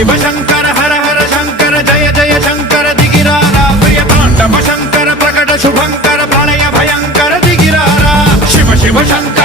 शिव शंकर हर हर शंकर जय जय शंकर दिगिरारा प्रिय तांडव शंकर प्रकट शुभंकर प्रलय भयंकर दिगिरारा शिव शिव शंकर